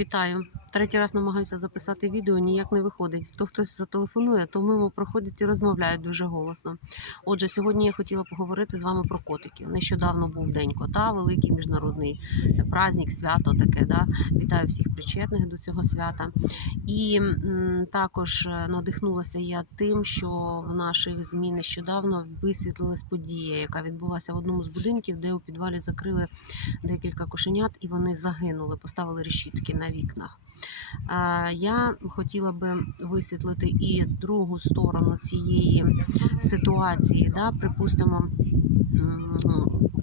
Вітаю! Третій раз намагаюся записати відео, ніяк не виходить. То хтось зателефонує, то мимо проходять і розмовляють дуже голосно. Отже, сьогодні я хотіла поговорити з вами про котиків. Нещодавно був День кота, великий міжнародний праздник, свято таке. Да? Вітаю всіх причетних до цього свята. І м, також е, надихнулася я тим, що в наших ЗМІ нещодавно висвітлилась подія, яка відбулася в одному з будинків, де у підвалі закрили декілька кошенят, і вони загинули, поставили решітки на вікнах. Е, Я хотіла би висвітлити і другу сторону цієї ситуації. Да? Припустимо,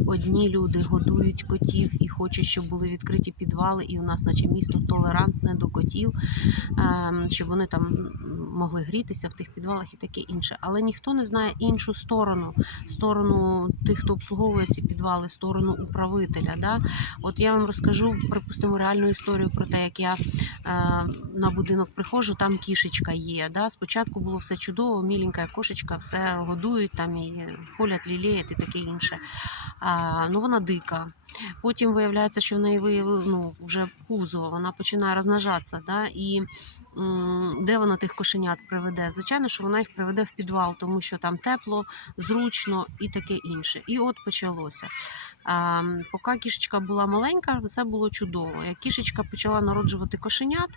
одні люди годують котів і хочуть, щоб були відкриті підвали, і у нас, наче місто толерантне до котів, ем, щоб вони там могли грітися в тих підвалах і таке інше. Але ніхто не знає іншу сторону, сторону тих, хто обслуговує ці підвали, сторону управителя. Да? От я вам розкажу, припустимо, реальну історію про те, як я е, на будинок приходжу, там кішечка є. Да? Спочатку було все чудово, міленька кошечка, все годують, там і холять, лілеють і таке інше. А, ну вона дика. Потім виявляється, що в неї виявили ну, вже пузо, вона починає розмножатися. Да? І де вона тих кошенят приведе? Звичайно, що вона їх приведе в підвал, тому що там тепло, зручно і таке інше. І от почалося. Поки кішечка була маленька, все було чудово. Як кішечка почала народжувати кошенят,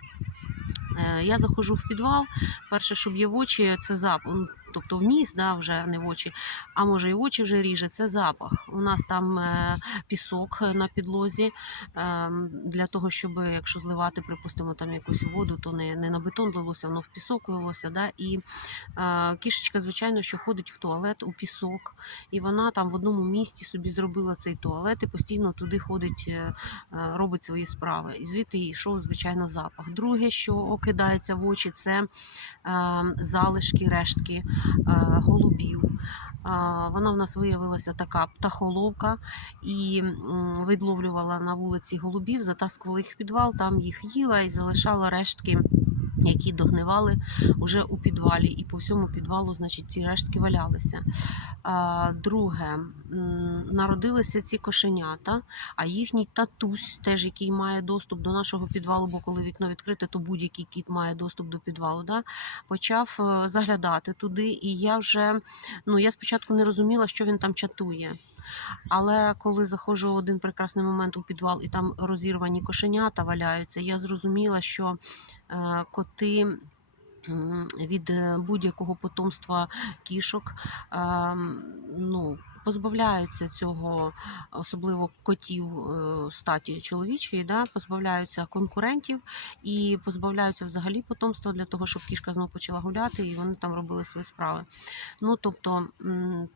е, я заходжу в підвал. Перше, що б'є в очі, це запах. Тобто в ніс, да, вже не в очі, а може і очі вже ріже, це запах. У нас там е, пісок на підлозі е, для того, щоб якщо зливати, припустимо, там якусь воду, то не, не на бетон лилося, воно в пісок лилося. Да? І е, кішечка, звичайно, що ходить в туалет у пісок, і вона там в одному місці собі зробила цей туалет і постійно туди ходить, е, е, робить свої справи. І звідти йшов, звичайно, запах. Друге, що окидається в очі, це е, залишки, рештки е, голубів. Вона в нас виявилася така птахоловка і відловлювала на вулиці голубів, затаскувала їх в підвал, там їх їла і залишала рештки. Які догнивали уже у підвалі, і по всьому підвалу, значить, ці рештки валялися. Друге, народилися ці кошенята, а їхній татусь, теж який має доступ до нашого підвалу, бо коли вікно відкрите, то будь-який кіт має доступ до підвалу. Да? Почав е, заглядати туди, і я вже ну я спочатку не розуміла, що він там чатує. Але коли заходжу в один прекрасний момент у підвал і там розірвані кошенята валяються, я зрозуміла, що е, коти. Від е, будь-якого потомства кішок ем, ну, позбавляються цього, особливо котів е, статі чоловічої, да, позбавляються конкурентів і позбавляються взагалі потомства для того, щоб кішка знову почала гуляти і вони там робили свої справи. Ну тобто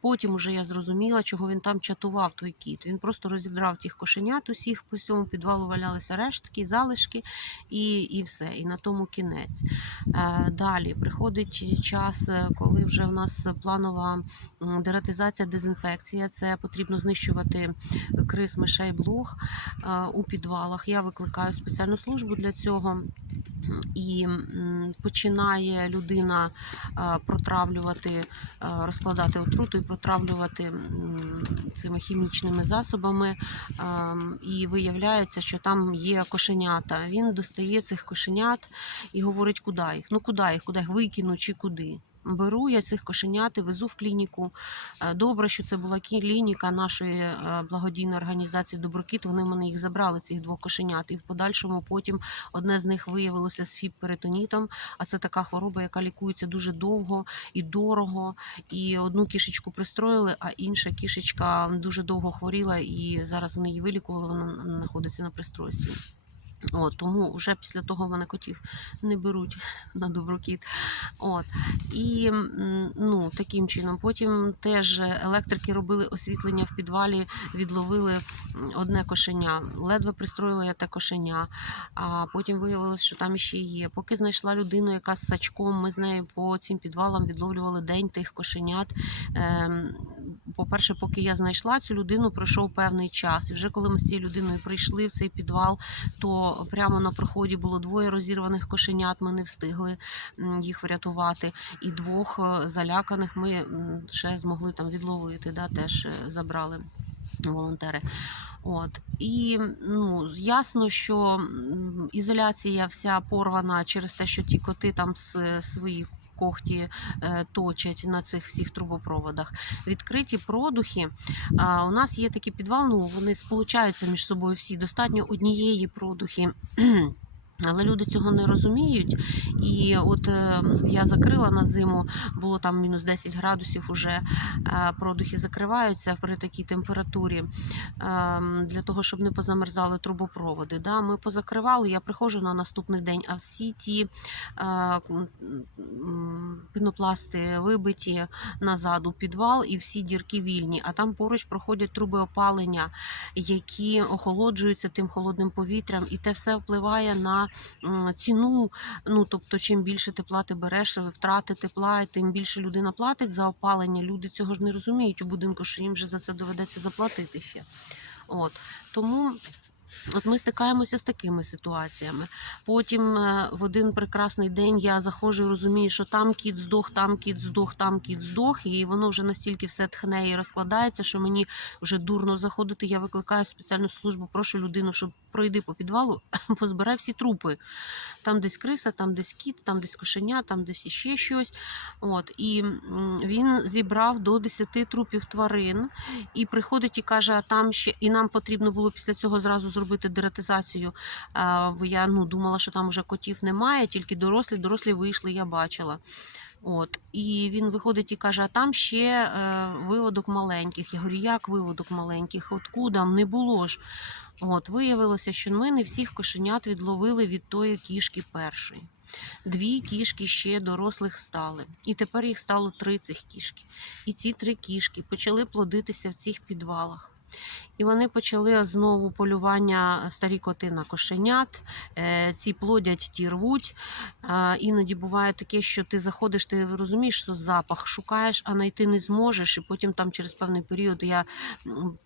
потім уже я зрозуміла, чого він там чатував той кіт. Він просто розідрав тих кошенят усіх по всьому підвалу валялися рештки, залишки і, і все. І на тому кінець. Е, Далі приходить час, коли вже в нас планова дератизація, дезінфекція. Це потрібно знищувати крис, мишей, блох е, у підвалах. Я викликаю спеціальну службу для цього. І починає людина е, протравлювати, е, розкладати отруту і протравлювати цими хімічними засобами. Ем, І виявляється, що там є кошенята. Він достає цих кошенят і говорить, куди їх. Ну куди їх, куди їх викину чи куди. Беру я цих кошенят і везу в клініку. Е, Добре, що це була клініка нашої е, благодійної організації Доброкіт. Вони мене їх забрали, цих двох кошенят. І в подальшому потім одне з них виявилося з фібперитонітом. А це така хвороба, яка лікується дуже довго і дорого. І одну кішечку пристроїли, а інша кішечка дуже довго хворіла, і зараз вони її вилікували. Вона знаходиться на пристройстві. От, тому вже після того в мене котів не беруть на доброкіт. От. І ну, таким чином. Потім теж електрики робили освітлення в підвалі, відловили одне кошеня. Ледве пристроїла я те кошеня. А потім виявилось, що там іще є. Поки знайшла людину, яка з сачком, ми з нею по цим підвалам відловлювали день тих кошенят. По-перше, поки я знайшла цю людину, пройшов певний час. І вже коли ми з цією людиною прийшли в цей підвал, то прямо на проході було двоє розірваних кошенят. Ми не встигли їх врятувати. І двох е, заляканих ми ще змогли там відловити, да, теж е, забрали. волонтери. От і ну ясно, що ізоляція вся порвана через те, що ті коти там с- свої когті е, точать на цих всіх трубопроводах. Відкриті продухи. У нас є такий підвал, ну вони сполучаються між собою всі. Достатньо однієї продухи. Але люди цього не розуміють. І от е, я закрила на зиму, було там мінус 10 градусів уже е, продухи закриваються при такій температурі е, для того, щоб не позамерзали трубопроводи. Да, ми позакривали, я приходжу на наступний день, а всі ті е, пінопласти вибиті назад у підвал, і всі дірки вільні. А там поруч проходять труби опалення, які охолоджуються тим холодним повітрям, і те все впливає на ціну. Ну тобто, чим більше тепла ти береш, втрати тепла, тим більше людина платить за опалення. Люди цього ж не розуміють у будинку, що їм вже за це доведеться заплатити ще. От тому. От ми стикаємося з такими ситуаціями. Потім е, в один прекрасний день я заходжу і розумію, що там кіт здох, там кіт здох, там кіт здох, і воно вже настільки все тхне і розкладається, що мені вже дурно заходити. Я викликаю спеціальну службу, прошу людину, щоб пройди по підвалу, позбирай всі трупи. Там десь криса, там десь кіт, там десь кошеня, там десь іще щось. От і він зібрав до 10 трупів тварин і приходить і каже: а там ще і нам потрібно було після цього зразу зробити дератизацію. А, бо я ну думала, що там вже котів немає, тільки дорослі, дорослі вийшли, я бачила. От і він виходить і каже: а там ще е, виводок маленьких. Я говорю, як виводок маленьких? Откуда? Не було ж. От виявилося, що ми не всіх кошенят відловили від тої кішки першої. Дві кішки ще дорослих стали, і тепер їх стало три цих кішки. І ці три кішки почали плодитися в цих підвалах. І вони почали знову полювання старі коти на кошенят. Е, Ці плодять, ті рвуть. Іноді буває таке, що ти заходиш, ти розумієш, що запах шукаєш, а знайти не зможеш. І потім там через певний період я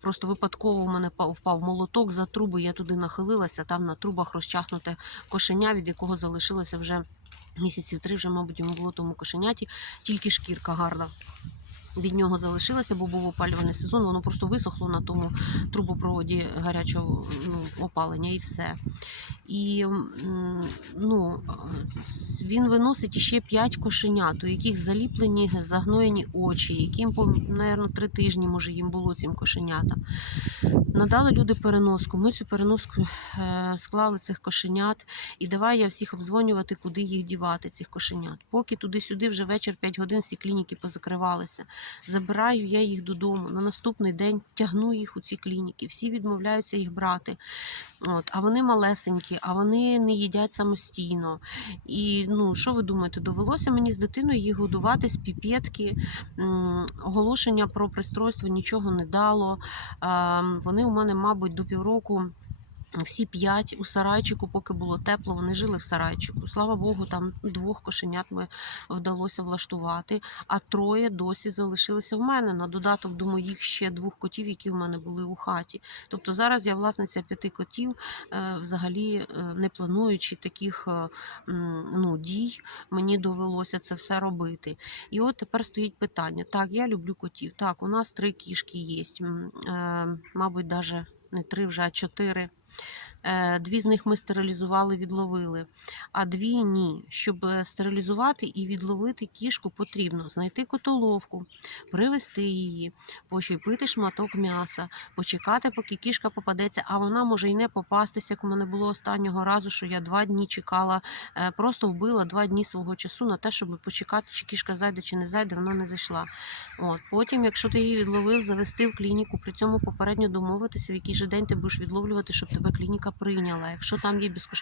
просто випадково в мене впав молоток за труби. Я туди нахилилася. Там на трубах розчахнуте кошеня, від якого залишилося вже місяців три, вже, мабуть, йому було тому кошеняті, тільки шкірка гарна. Від нього залишилася, бо був опалювальний сезон, воно просто висохло на тому трубопроводі гарячого ну, опалення і все. І ну, він виносить іще 5 кошенят, у яких заліплені загноєні очі, яким, мабуть, три тижні, може, їм було цим кошенятам. Надали люди переноску. Ми цю переноску е, склали цих кошенят, і давай я всіх обдзвонювати, куди їх дівати, цих кошенят. Поки туди-сюди вже вечір 5 годин всі клініки позакривалися. Забираю я їх додому. На наступний день тягну їх у ці клініки. Всі відмовляються їх брати. От, а вони малесенькі, а вони не їдять самостійно. І ну, що ви думаєте, довелося мені з дитиною їх годувати з піпетки. Оголошення про пристройство нічого не дало. Вони у мене, мабуть, до півроку. Всі п'ять у сарайчику, поки було тепло, вони жили в сарайчику. Слава Богу, там двох кошенят ми вдалося влаштувати, а троє досі залишилися в мене на додаток до моїх ще двох котів, які в мене були у хаті. Тобто зараз я власниця п'яти котів, е, взагалі е, не плануючи таких е, ну, дій, мені довелося це все робити. І от тепер стоїть питання: так, я люблю котів. Так, у нас три кішки є. Мабуть, навіть не три вже, а чотири. Е, Дві з них ми стерилізували, відловили, а дві ні. Щоб е, стерилізувати і відловити кішку, потрібно знайти котоловку, привезти її, пощепити шматок м'яса, почекати, поки кішка попадеться, а вона може й не попастися, як у мене було останнього разу, що я два дні чекала, е, просто вбила два дні свого часу на те, щоб почекати, чи кішка зайде, чи не зайде, вона не зайшла. От. Потім, якщо ти її відловив, завести в клініку, при цьому попередньо домовитися, в який же день ти будеш відловлювати, щоб тебе клініка прийняла. Якщо там є безкоштовна